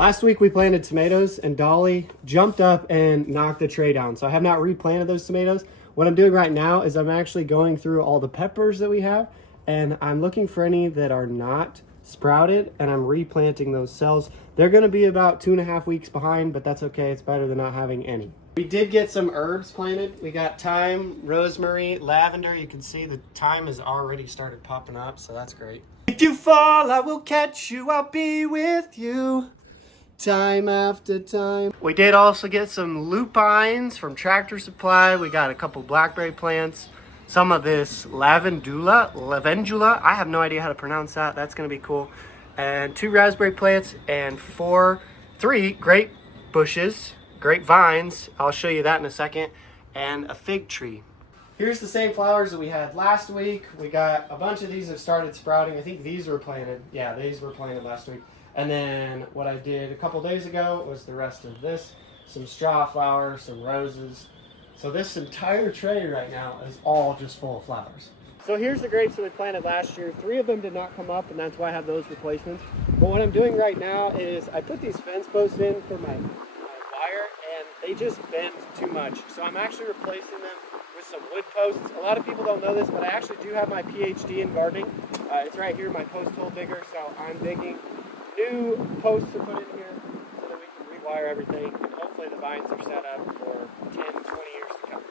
Last week we planted tomatoes and Dolly jumped up and knocked the tray down. So I have not replanted those tomatoes. What I'm doing right now is I'm actually going through all the peppers that we have and I'm looking for any that are not sprouted and I'm replanting those cells. They're gonna be about 2.5 weeks behind, but that's okay. It's better than not having any. We did get some herbs planted. We got thyme, rosemary, lavender. You can see the thyme has already started popping up, so that's great. If you fall, I will catch you. I'll be with you time after time. We did also get some lupines from Tractor Supply. We got a couple blackberry plants, some of this lavendula. I have no idea how to pronounce that. That's gonna be cool. And 2 raspberry plants and 3 grape bushes, grapevines. I'll show you that in a second. And a fig tree. Here's the same flowers that we had last week. We got a bunch of these have started sprouting. I think these were planted. Yeah, these were planted last week. And then what I did a couple days ago was the rest of this. Some straw flowers, some roses. So this entire tray right now is all just full of flowers. So here's the grapes that we planted last year. 3 of them did not come up, and that's why I have those replacements. But what I'm doing right now is I put these fence posts in for my wire, and they just bend too much. So I'm actually replacing them with some wood posts. A lot of people don't know this, but I actually do have my PhD in gardening. It's right here, my post hole digger. So I'm digging new posts to put in here so that we can rewire everything. And hopefully the vines are set up for 10, 20 years to come.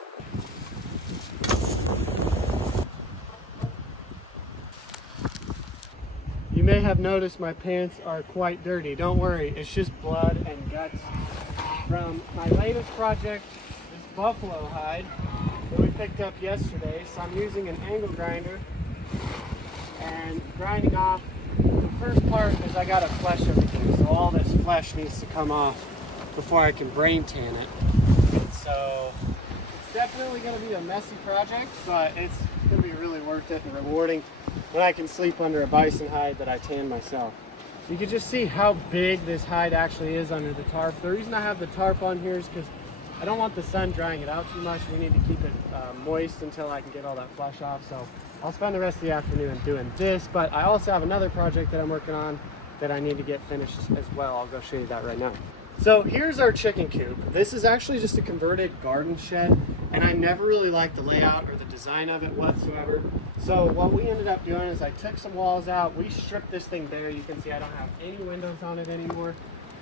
You may have noticed my pants are quite dirty. Don't worry, it's just blood and guts from my latest project, this buffalo hide that we picked up yesterday. So I'm using an angle grinder and grinding off. The first part is I gotta flesh everything, so all this flesh needs to come off before I can brain tan it. So it's definitely gonna be a messy project, but it's gonna be really worth it and rewarding when I can sleep under a bison hide that I tan myself. You can just see how big this hide actually is under the tarp. The reason I have the tarp on here is because I don't want the sun drying it out too much. We need to keep it moist until I can get all that flesh off. So I'll spend the rest of the afternoon doing this, but I also have another project that I'm working on that I need to get finished as well. I'll go show you that right now. So here's our chicken coop. This is actually just a converted garden shed, and I never really liked the layout or the design of it whatsoever. So what we ended up doing is I took some walls out. We stripped this thing bare. You can see I don't have any windows on it anymore.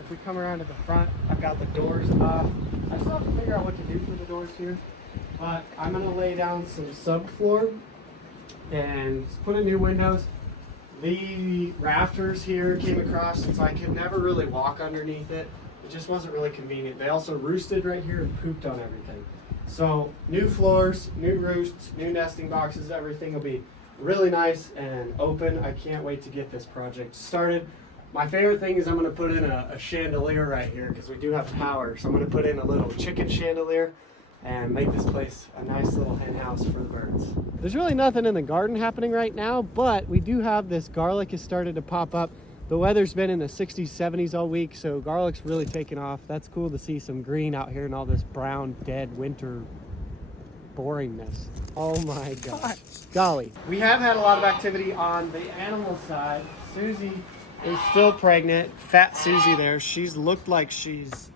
If we come around to the front, I've got the doors off. I still have to figure out what to do for the doors here, but I'm gonna lay down some subfloor and put in new windows. The rafters here came across, and so I could never really walk underneath it. It just wasn't really convenient. They also roosted right here and pooped on everything. So new floors, new roosts, new nesting boxes, everything will be really nice and open. I can't wait to get this project started. My favorite thing is I'm gonna put in a chandelier right here because we do have power. So I'm gonna put in a little chicken chandelier and make this place a nice little hen house for the birds. There's really nothing in the garden happening right now, but we do have this garlic has started to pop up. The weather's been in the 60s, 70s all week, so garlic's really taken off. That's cool to see some green out here and all this brown, dead winter boringness. Oh my gosh. Golly. We have had a lot of activity on the animal side. Susie is still pregnant. Fat Susie there. She's looked like she's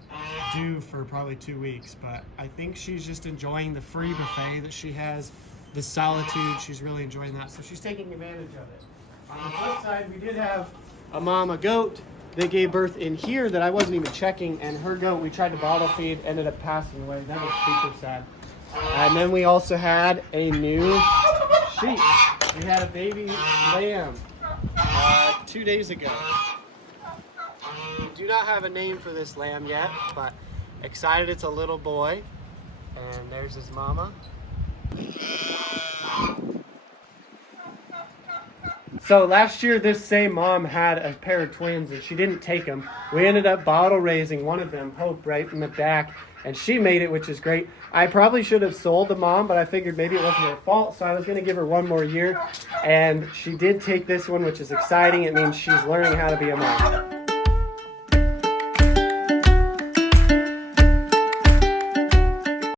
due for probably 2 weeks, but I think she's just enjoying the free buffet that she has, the solitude. She's really enjoying that, so she's taking advantage of it. On the flip side, we did have a mama goat that gave birth in here that I wasn't even checking, and her goat we tried to bottle feed, ended up passing away. That was super sad. And then we also had a new sheep. We had a baby lamb 2 days ago. We do not have a name for this lamb yet, but excited it's a little boy. And there's his mama. So last year, this same mom had a pair of twins and she didn't take them. We ended up bottle raising one of them, Hope, right in the back, and she made it, which is great. I probably should have sold the mom, but I figured maybe it wasn't her fault, so I was going to give her one more year. And she did take this one, which is exciting. It means she's learning how to be a mom.